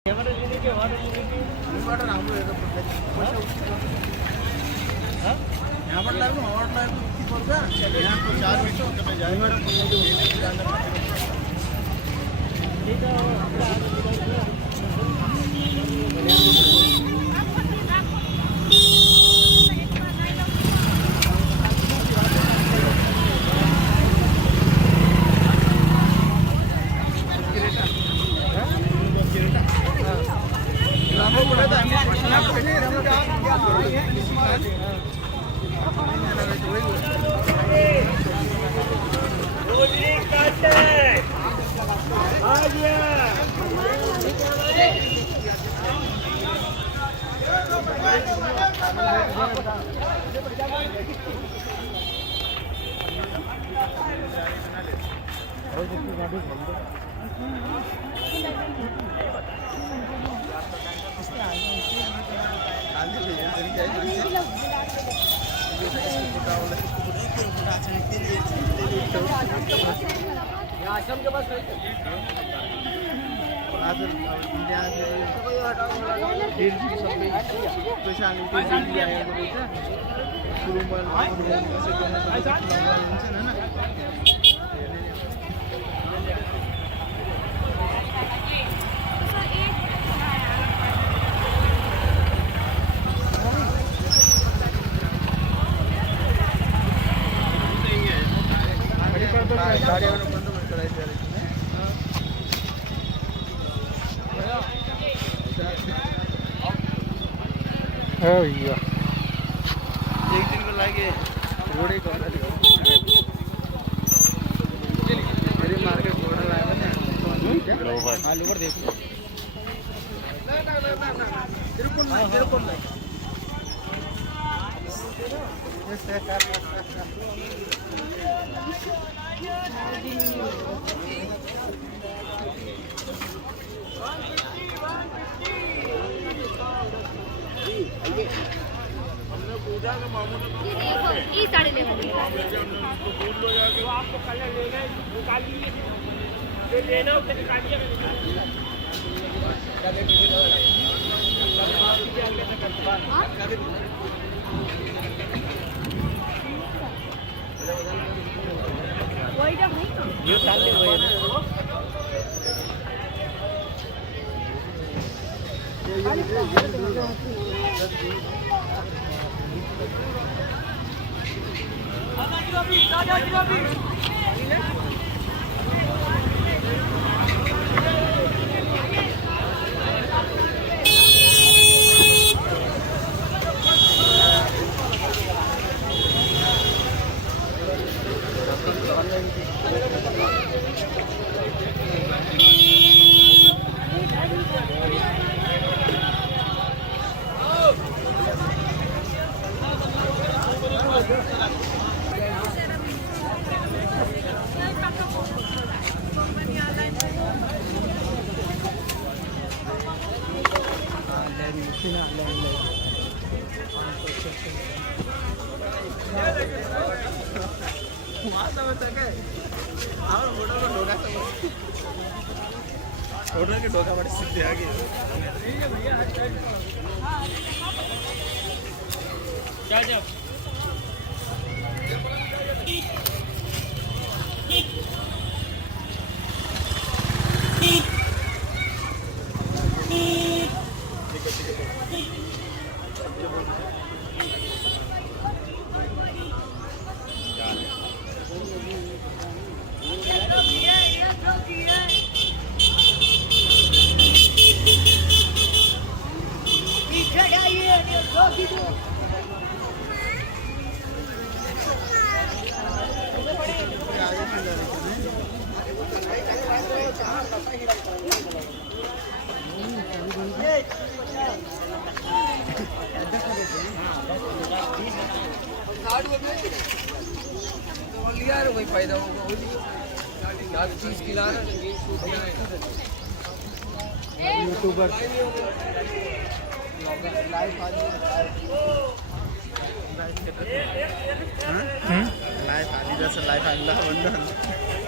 यहाँ पर लाइव और लाइव की बोल रहा है यहाँ को 4 मिनट में जाएगा आश्रम के पास भैया एक दिन को लागे घोड़े को मेरे मार्केट घोड़ा लाया ना आलू पर देख लो बिल्कुल हमने पूजा का मामूल ये साड़ी ले आपको कलर लेना निकाल लीजिए लेना उसे निकालिए के डोका बड़ी सीधे आ गई क्या जा वही फायदा होगा चीज खिलाना यूट्यूबर लाइव आली जसं लाईफ आणला म्हणून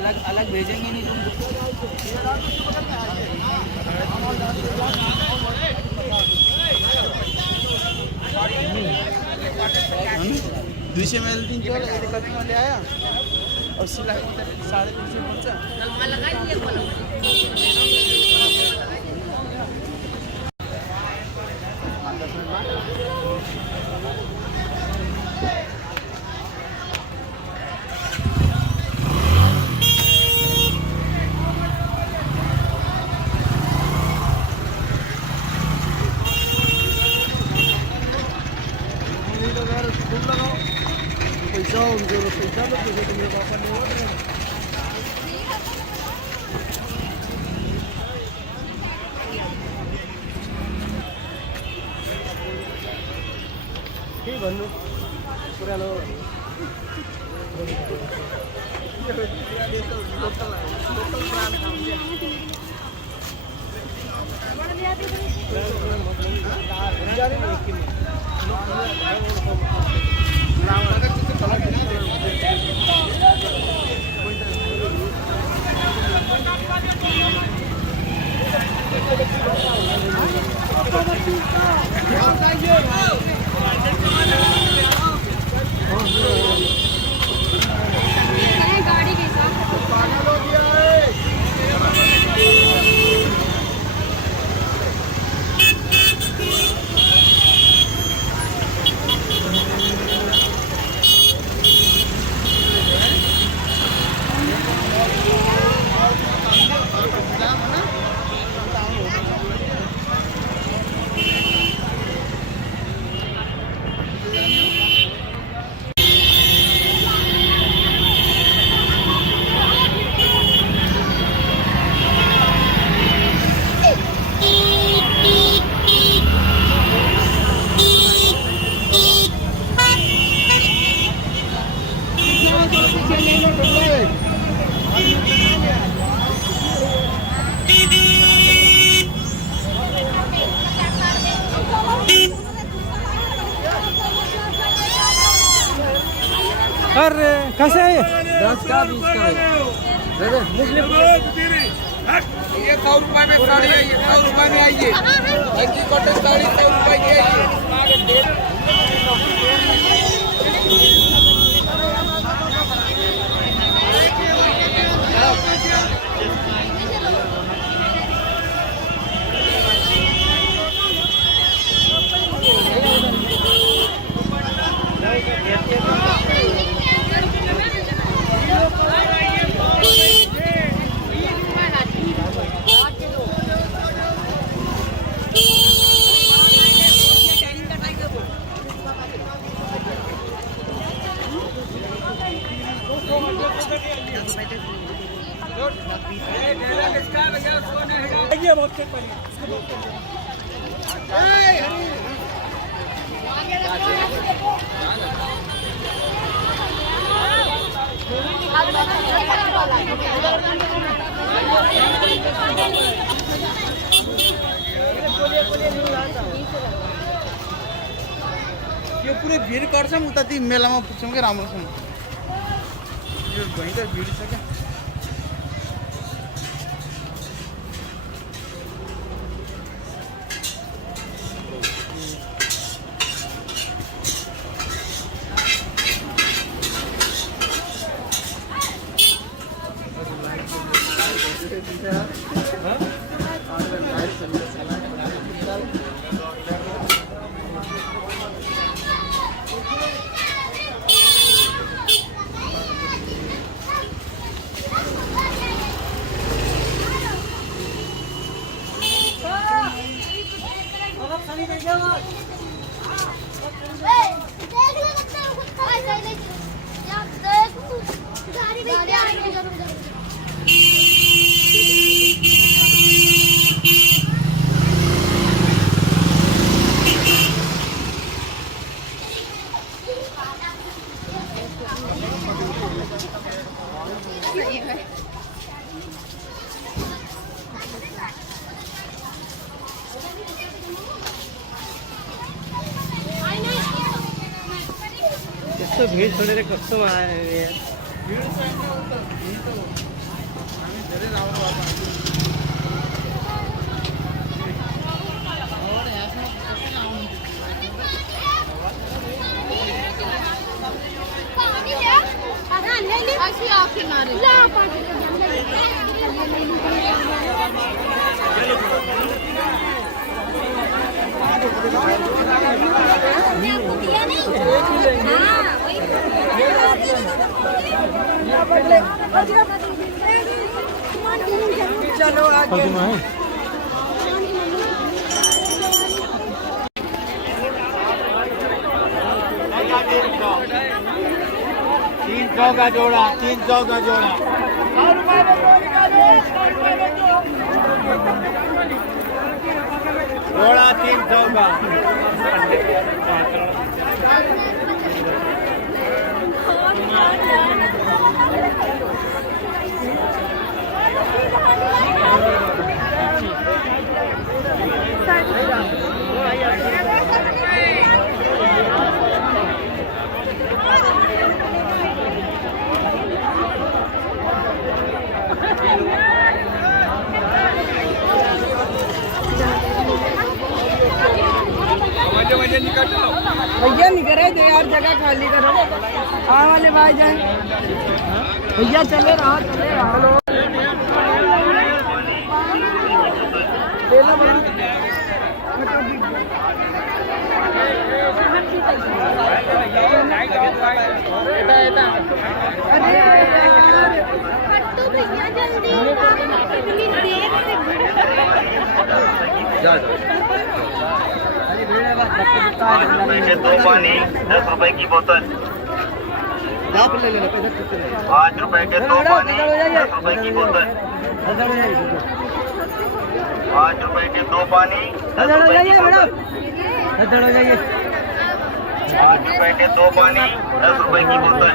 अलग अलग भेजेंगे नहीं तुम 200 ml 300 कटिंग वाले आया और सिलाई 350 भन्नु पुरानो लोकल ब्रान्ड गाड़ी के साथ अरे कसं आहे 10 का 20 का ये 100 रुपए में साड़ी है, ये 100 रुपए में आइए हल्की कॉटन साड़ी 100 रुपए की आइए। यो पुरै भिड गर्छौँ उता ती मेलामा पुग्छौँ क्या राम्रोसँग यो भयङ्कर भिड छ क्या। कसं भेट थोडे कसं आहे चलो आगे तीन सौ का जोड़ा 300 का जोड़ा जोड़ा 300 का भैया निकल रहे थे यार, जगह खाली करो। हाँ वाले भाई जाए भैया, चले रहा के 2 पानी 10 रुपए की बोतल 5 रुपए के 2 पानी 10 रुपए की बोतल 5 रुपए के 2 पानी 10 रुपए की बोतल 5 रुपए के 2 पानी 10 रुपए की बोतल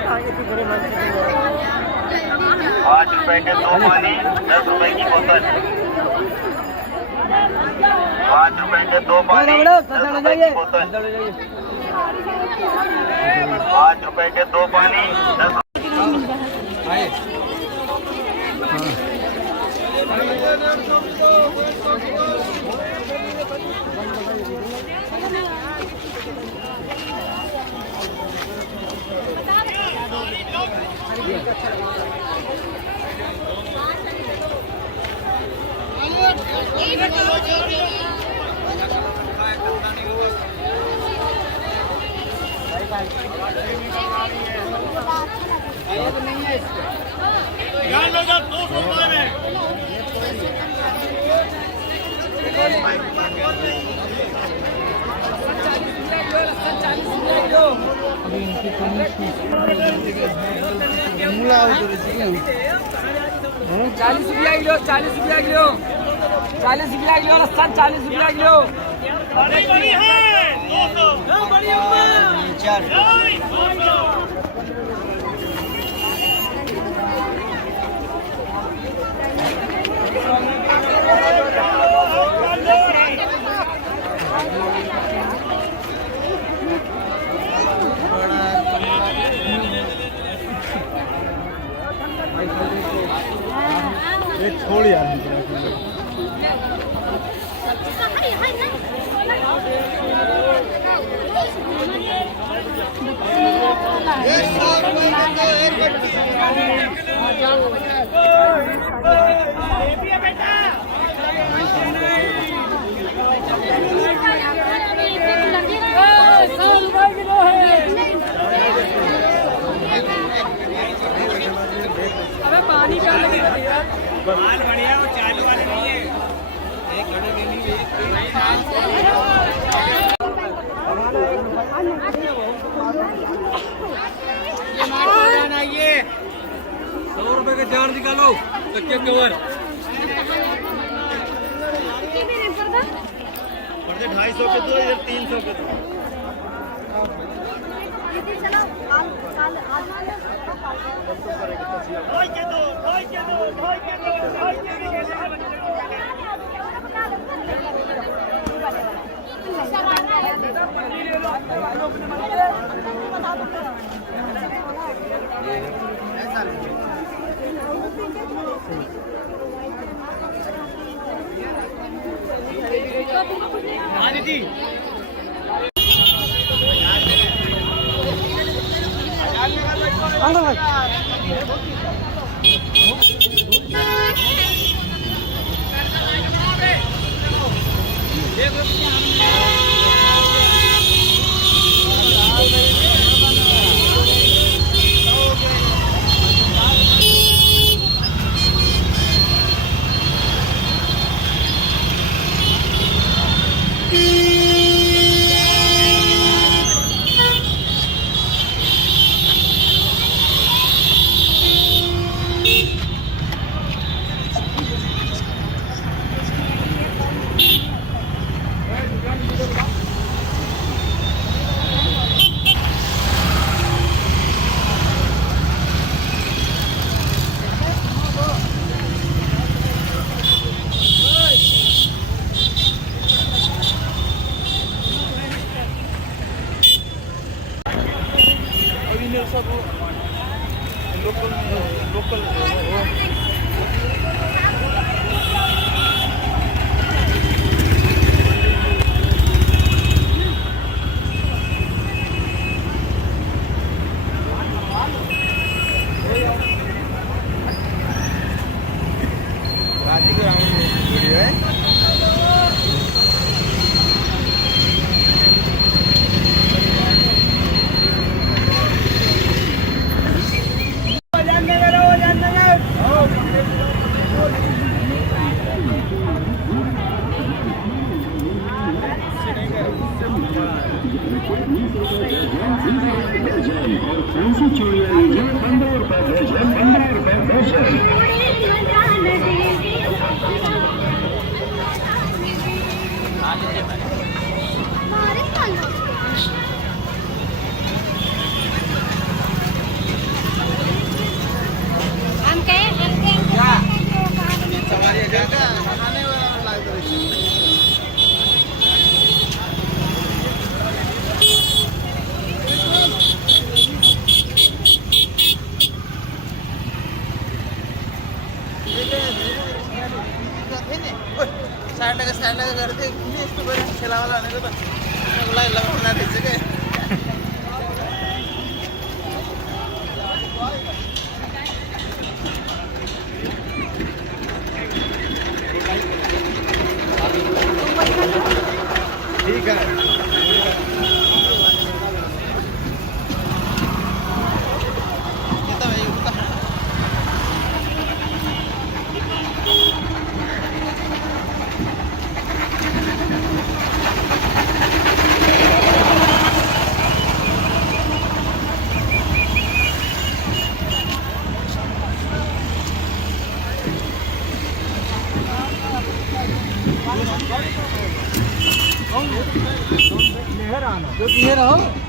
5 रुपए के 2 पानी 10 रुपए की बोतल 5 रुपए के 2 पानी 10 रुपए की बोतल 5 रुपए के 2 पानी 10 ₹40 किलो, ₹40 किलो, ₹40 किलो लहसुन, ₹40 किलो। बड़ी है 200 बड़ी छोड़ यार ये माल बढ़िया वो चालू वाले नहीं है एक घड़े के लिए ये 100 रुपए का जार निकालो तकिया कवर पर्दे 250 के दो या 300 के दो दीदी स्टँडला गर्दी असतो बरं खेळावाला नाही का लागणार त्याचं काय ठीक आहे ये रहो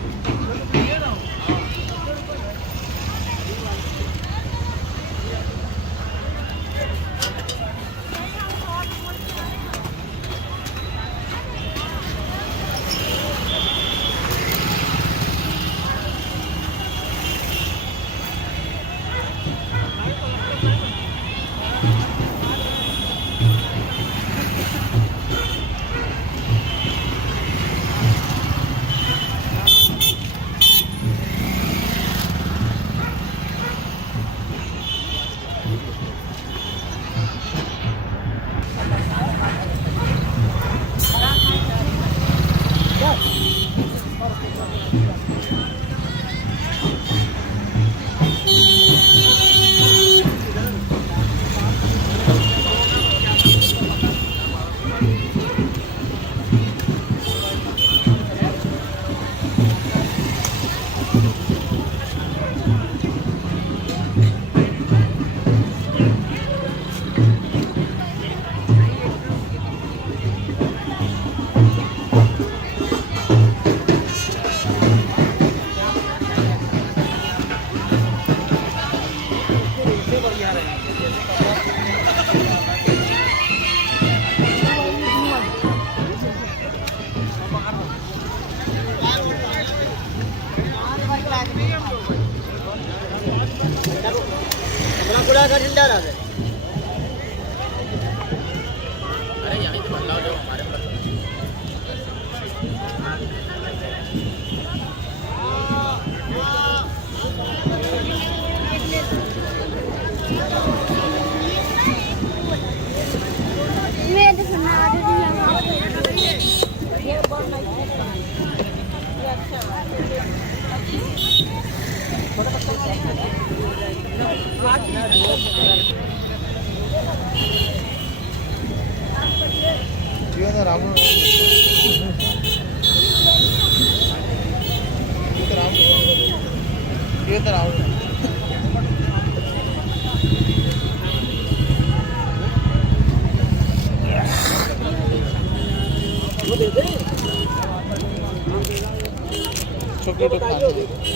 चॉकलेट खाने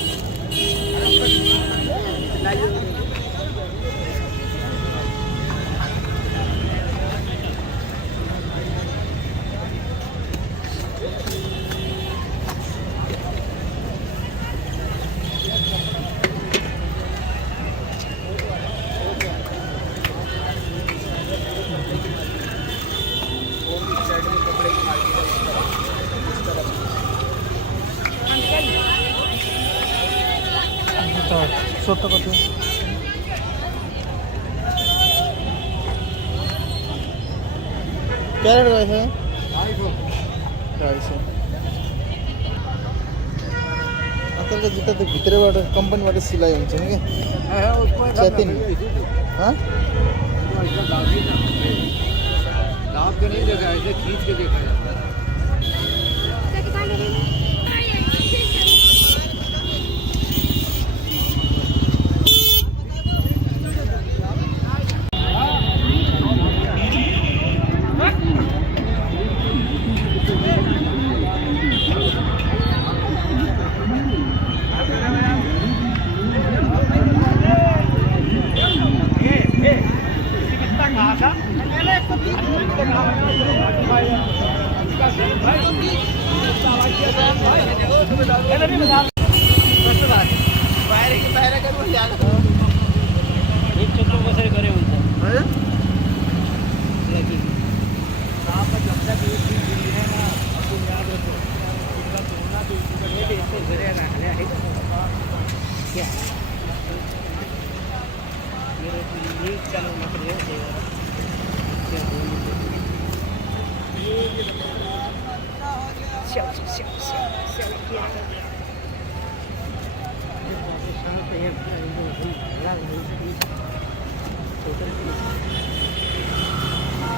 छोटा कत क्या रेट है 250 आता जितना तो भीतर वाटर कंपनी वाटर सिलाई हुन्छ नि के चेतिन हां दाब के नहीं देखा ऐसे खींच के देखा जाता है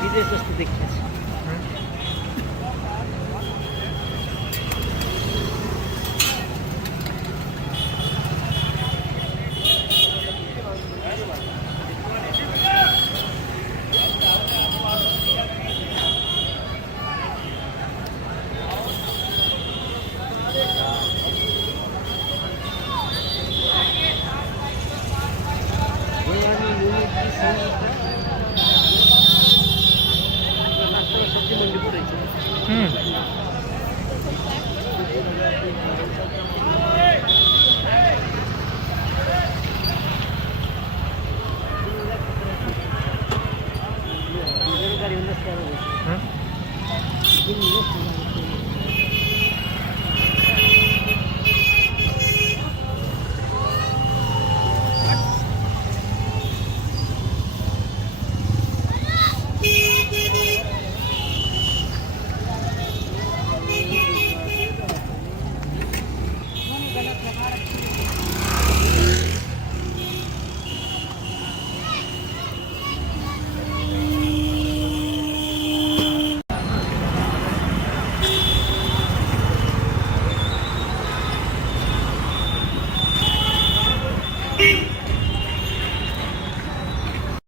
विदेश जस्तो देखिन्छ